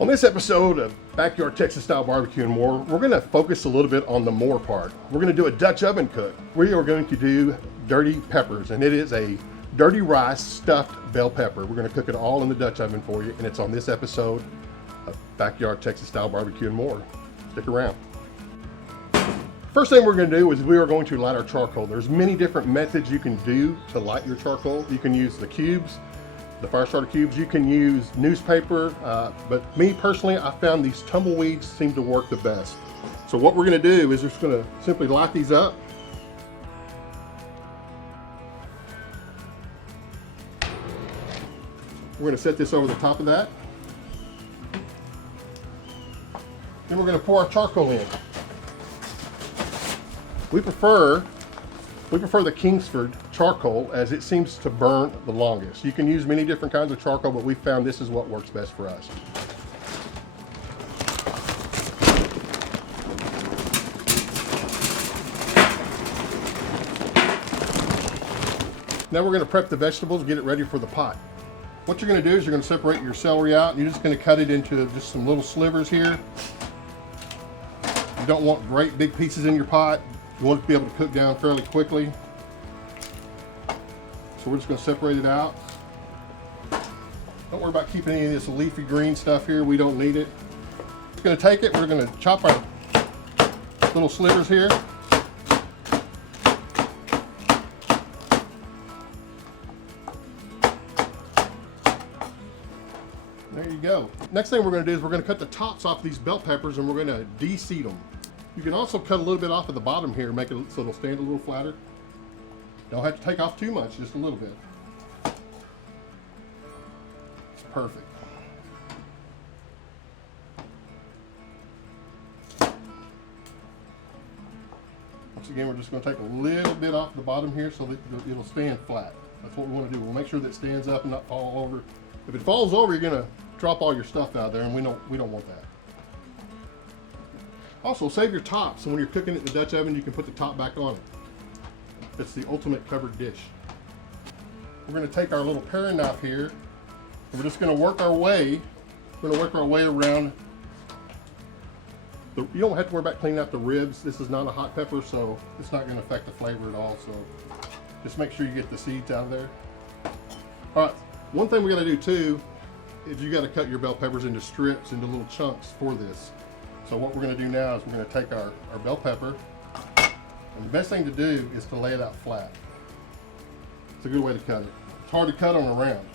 On this episode of Backyard Texas Style Barbecue and More, we're going to focus a little bit on the more part. We're going to do a Dutch oven cook. We are going to do dirty peppers, and it is a dirty rice stuffed bell pepper. We're going to cook it all in the Dutch oven for you, and it's on this episode of Backyard Texas Style Barbecue and More. Stick around. First thing we're going to do is we are going to light our charcoal. There's many different methods you can do to light your charcoal. You can use the cubes, the fire starter cubes. You can use newspaper, but me personally, I found these tumbleweeds seem to work the best. So what we're going to do is we're just going to simply light these up. We're going to set this over the top of that. Then we're going to pour our charcoal in. We prefer the Kingsford charcoal as it seems to burn the longest. You can use many different kinds of charcoal, but we found this is what works best for us. Now we're going to prep the vegetables, get it ready for the pot. What you're going to do is you're going to separate your celery out. You're just going to cut it into just some little slivers here. You don't want great big pieces in your pot. You want it to be able to cook down fairly quickly. So we're just going to separate it out. Don't worry about keeping any of this leafy green stuff here. We don't need it. We're going to take it. We're going to chop our little slivers here. There you go. Next thing we're going to do is we're going to cut the tops off these bell peppers and we're going to de-seed them. You can also cut a little bit off of the bottom here, make it so it'll stand a little flatter. Don't have to take off too much, just a little bit. It's perfect. Once again, we're just going to take a little bit off the bottom here so that it'll stand flat. That's what we want to do. We'll make sure that it stands up and not fall over. If it falls over, you're going to drop all your stuff out there, and we don't want that. Also, save your top, so when you're cooking it in the Dutch oven, you can put the top back on it. It's the ultimate covered dish. We're going to take our little paring knife here, and we're just going to work our way. We're going to work our way around. You don't have to worry about cleaning out the ribs. This is not a hot pepper, so it's not going to affect the flavor at all. So just make sure you get the seeds out of there. All right, one thing we got to do too is you got to cut your bell peppers into strips, into little chunks for this. So what we're going to do now is we're going to take our bell pepper, and the best thing to do is to lay it out flat. It's a good way to cut it. It's hard to cut on a round.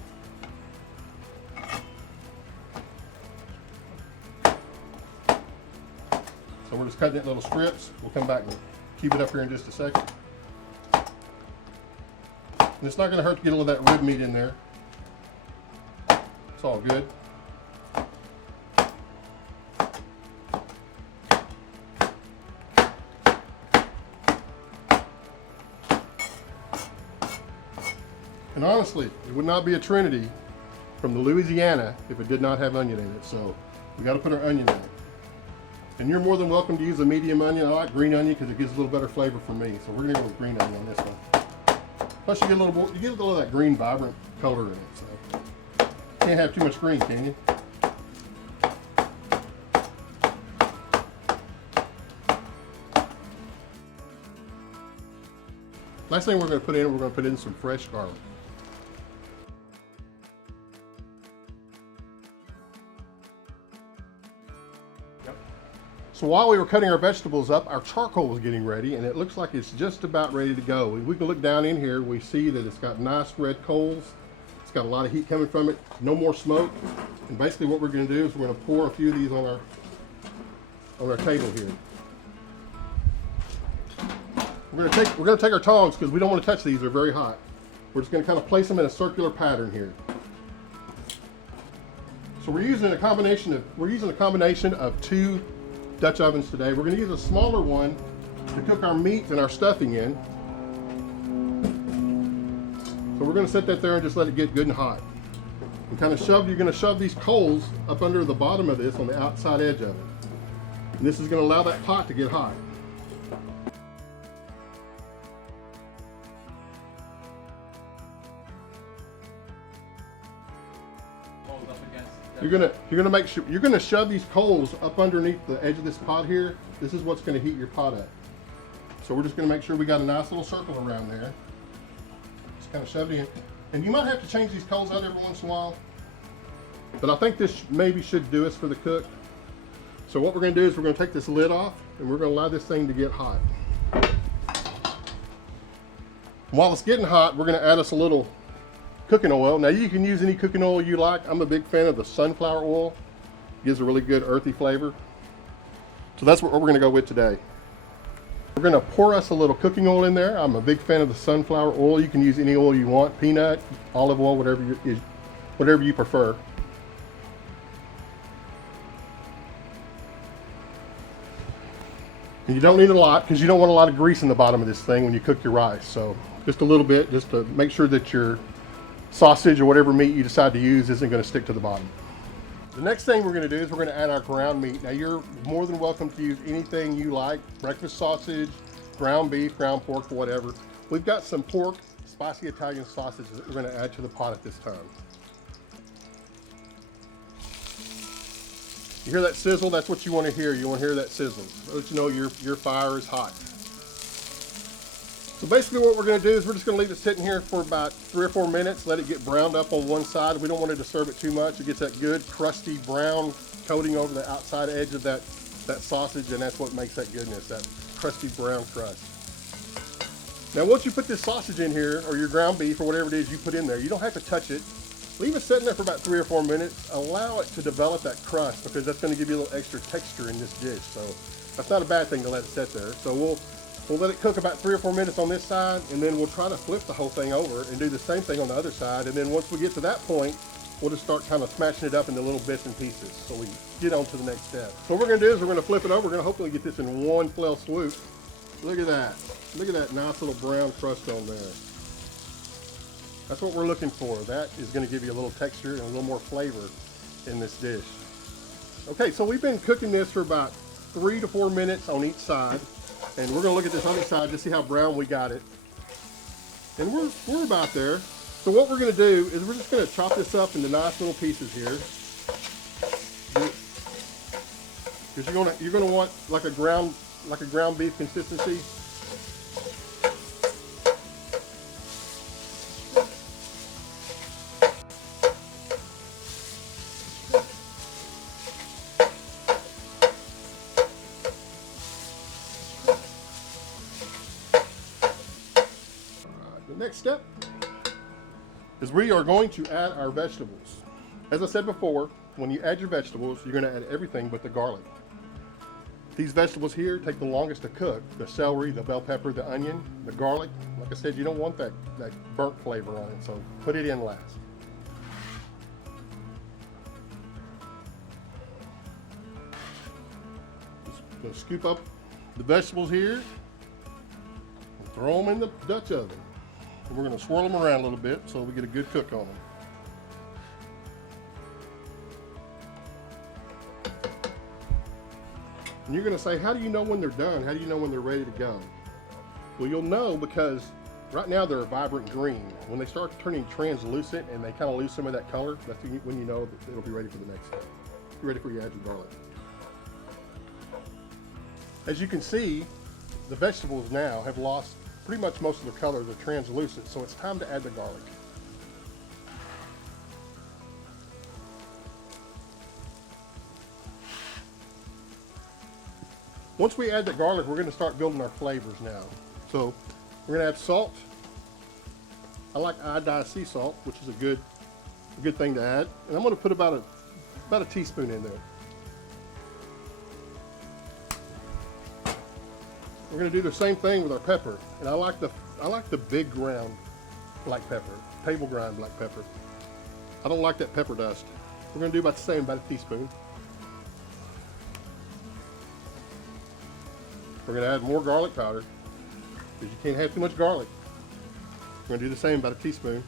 So we're just cutting it in little strips. We'll come back and keep it up here in just a second. And it's not going to hurt to get a little of that rib meat in there. It's all good. And honestly, it would not be a Trinity from the Louisiana if it did not have onion in it. So we got to put our onion in it. And you're more than welcome to use a medium onion. I like green onion because it gives a little better flavor for me. So we're going to go with green onion on this one. Plus you get a little of that green vibrant color in it. So can't have too much green, can you? Last thing we're going to put in some fresh garlic. So while we were cutting our vegetables up, our charcoal was getting ready, and it looks like it's just about ready to go. We can look down in here, we see that it's got nice red coals. It's got a lot of heat coming from it, no more smoke. And basically what we're going to do is we're going to pour a few of these on our table here. We're going to take our tongs because we don't want to touch these, they're very hot. We're just going to kind of place them in a circular pattern here. So we're using a combination of two Dutch ovens today. We're going to use a smaller one to cook our meat and our stuffing in. So we're going to set that there and just let it get good and hot. And kind of you're going to shove these coals up under the bottom of this on the outside edge of it. And this is going to allow that pot to get hot. coals up against. You're gonna shove these coals up underneath the edge of this pot here. This is what's gonna heat your pot up. So we're just gonna make sure we got a nice little circle around there. Just kind of shove it in. And you might have to change these coals out every once in a while. But I think this maybe should do us for the cook. So what we're gonna do is we're gonna take this lid off and we're gonna allow this thing to get hot. While it's getting hot, we're gonna add us a little cooking oil. Now you can use any cooking oil you like. I'm a big fan of the sunflower oil. It gives a really good earthy flavor. So that's what we're gonna go with today. We're gonna pour us a little cooking oil in there. I'm a big fan of the sunflower oil. You can use any oil you want, peanut, olive oil, whatever you prefer. And you don't need a lot because you don't want a lot of grease in the bottom of this thing when you cook your rice. So just a little bit, just to make sure that your sausage or whatever meat you decide to use isn't going to stick to the bottom. The next thing we're going to do is we're going to add our ground meat. Now you're more than welcome to use anything you like, breakfast sausage, ground beef, ground pork, whatever. We've got some pork, spicy Italian sausage that we're going to add to the pot at this time. You hear that sizzle? That's what you want to hear. You want to hear that sizzle. Let you know your fire is hot. So basically what we're going to do is we're just going to leave it sitting here for about 3 or 4 minutes, let it get browned up on one side. We don't want to disturb it too much. It gets that good crusty brown coating over the outside edge of that sausage, and that's what makes that goodness, that crusty brown crust. Now once you put this sausage in here, or your ground beef, or whatever it is you put in there, you don't have to touch it. Leave it sitting there for about 3 or 4 minutes. Allow it to develop that crust because that's going to give you a little extra texture in this dish. So that's not a bad thing to let it sit there. So we'll let it cook about 3 or 4 minutes on this side, and then we'll try to flip the whole thing over and do the same thing on the other side. And then once we get to that point, we'll just start kind of smashing it up into little bits and pieces so we can get on to the next step. So what we're going to do is we're going to flip it over. We're going to hopefully get this in one fell swoop. Look at that. Look at that nice little brown crust on there. That's what we're looking for. That is going to give you a little texture and a little more flavor in this dish. Okay, so we've been cooking this for about 3 to 4 minutes on each side. And we're going to look at this other side to see how brown we got it. And we're about there. So what we're going to do is we're just going to chop this up into nice little pieces here. Because you're going to want like a ground beef consistency. Next step is we are going to add our vegetables. As I said before, when you add your vegetables, you're going to add everything but the garlic. These vegetables here take the longest to cook. The celery, the bell pepper, the onion, the garlic. Like I said, you don't want that burnt flavor on it, so put it in last. Just gonna scoop up the vegetables here and throw them in the Dutch oven. We're going to swirl them around a little bit so we get a good cook on them. And you're going to say, how do you know when they're done? How do you know when they're ready to go? Well, you'll know because right now they're a vibrant green. When they start turning translucent and they kind of lose some of that color, that's when you know that it'll be ready for the next step. Be ready for you to add your garlic. As you can see, the vegetables now have lost pretty much most of their color. They're translucent, so it's time to add the garlic. Once we add the garlic, we're going to start building our flavors now. So we're going to add salt. I like iodized sea salt, which is a good thing to add. And I'm going to put about a teaspoon in there. We're going to do the same thing with our pepper, and I like the big ground black pepper, table ground black pepper. I don't like that pepper dust. We're going to do about the same, about a teaspoon. We're going to add more garlic powder because you can't have too much garlic. We're going to do the same, about a teaspoon.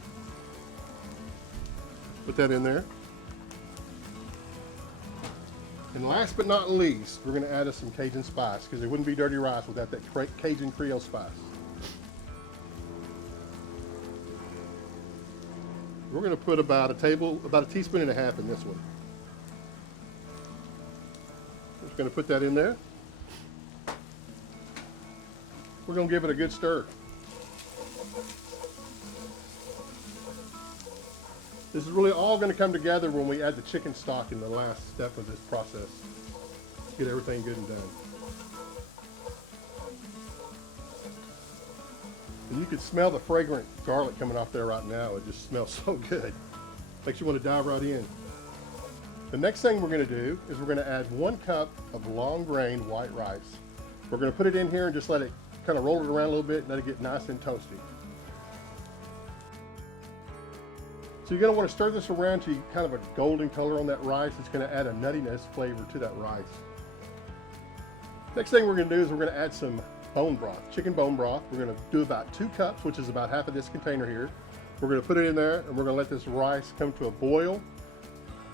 Put that in there. And last but not least, we're going to add us some Cajun spice because it wouldn't be dirty rice without that Cajun Creole spice. We're going to put about a teaspoon and a half in this one. Just going to put that in there. We're going to give it a good stir. This is really all going to come together when we add the chicken stock in the last step of this process. Get everything good and done. And you can smell the fragrant garlic coming off there right now. It just smells so good. Makes you want to dive right in. The next thing we're going to do is we're going to add 1 cup of long grain white rice. We're going to put it in here and just let it kind of roll it around a little bit and let it get nice and toasty. So you're going to want to stir this around to kind of a golden color on that rice. It's going to add a nuttiness flavor to that rice. Next thing we're going to do is we're going to add some bone broth, chicken bone broth. We're going to do about 2 cups, which is about half of this container here. We're going to put it in there and we're going to let this rice come to a boil.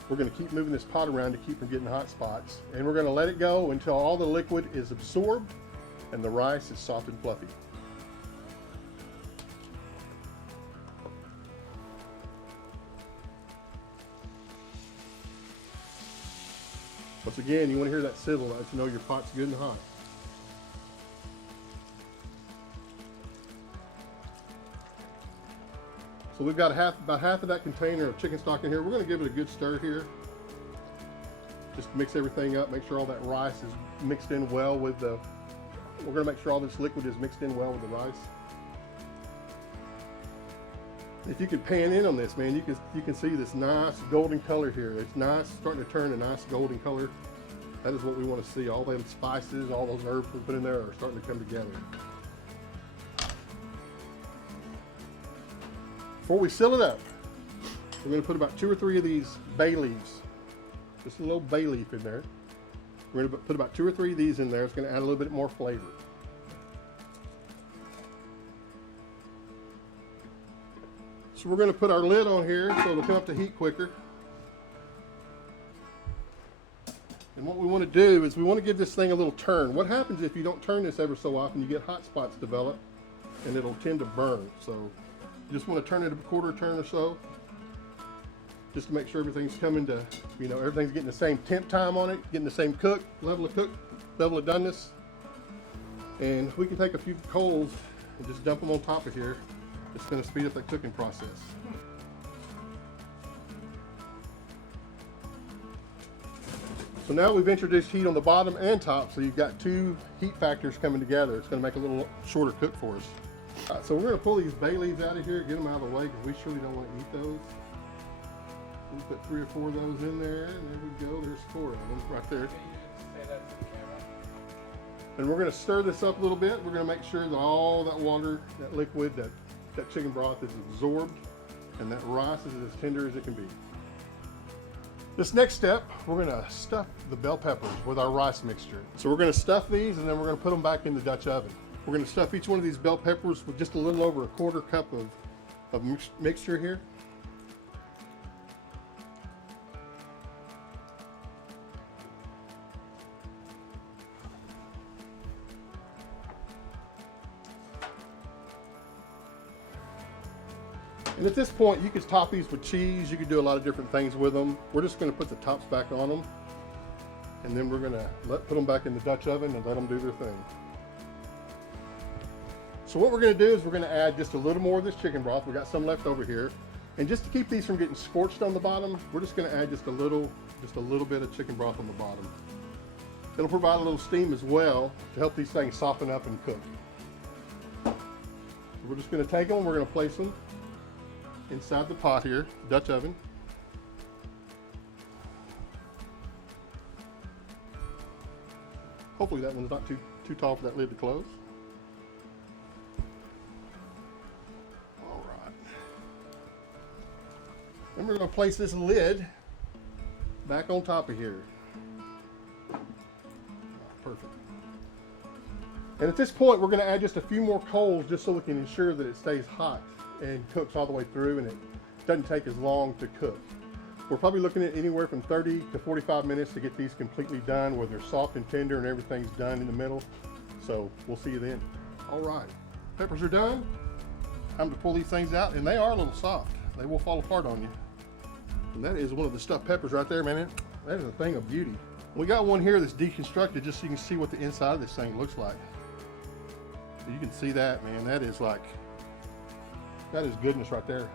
We're going to keep moving this pot around to keep from getting hot spots. And we're going to let it go until all the liquid is absorbed and the rice is soft and fluffy. Once again, you want to hear that sizzle, let you know your pot's good and hot. So we've got about half of that container of chicken stock in here. We're going to give it a good stir here. Just mix everything up, make sure all that rice is mixed in well with the, we're going to make sure all this liquid is mixed in well with the rice. If you could pan in on this, man, you can see this nice golden color here. It's nice, starting to turn a nice golden color. That is what we want to see. All them spices, all those herbs we put in there are starting to come together. Before we seal it up, we're going to put about 2 or 3 of these bay leaves. Just a little bay leaf in there. We're going to put about 2 or 3 of these in there. It's going to add a little bit more flavor. So we're going to put our lid on here so it'll come up to heat quicker. And what we want to do is we want to give this thing a little turn. What happens if you don't turn this ever so often? You get hot spots develop and it'll tend to burn. So you just want to turn it a quarter turn or so, just to make sure everything's coming to, you know, everything's getting the same temp time on it, getting the same level of doneness. And we can take a few coals and just dump them on top of here. It's going to speed up the cooking process. So now we've introduced heat on the bottom and top, so you've got 2 heat factors coming together. It's going to make a little shorter cook for us. So we're going to pull these bay leaves out of here, get them out of the way, because we surely don't want to eat those. We'll put 3 or 4 of those in there, and there we go. There's 4 of them right there. And we're going to stir this up a little bit. We're going to make sure that all that water, that liquid, that chicken broth is absorbed, and that rice is as tender as it can be. This next step, we're going to stuff the bell peppers with our rice mixture. So we're going to stuff these, and then we're going to put them back in the Dutch oven. We're going to stuff each one of these bell peppers with just a little over a 1/4 cup of mixture here. And at this point, you could top these with cheese. You could do a lot of different things with them. We're just going to put the tops back on them, and then we're going to put them back in the Dutch oven and let them do their thing. So what we're going to do is we're going to add just a little more of this chicken broth. We got some left over here, and just to keep these from getting scorched on the bottom, we're just going to add just a little bit of chicken broth on the bottom. It'll provide a little steam as well to help these things soften up and cook. So we're just going to take them. We're going to place them inside the pot here, Dutch oven. Hopefully that one's not too tall for that lid to close. All right. Then we're going to place this lid back on top of here. Perfect. And at this point, we're going to add just a few more coals just so we can ensure that it stays hot and cooks all the way through, and it doesn't take as long to cook. We're probably looking at anywhere from 30 to 45 minutes to get these completely done, where they're soft and tender and everything's done in the middle. So we'll see you then. All right, peppers are done. Time to pull these things out, and they are a little soft. They will fall apart on you. And that is one of the stuffed peppers right there, man. That is a thing of beauty. We got one here that's deconstructed just so you can see what the inside of this thing looks like. You can see that, man. That is goodness right there.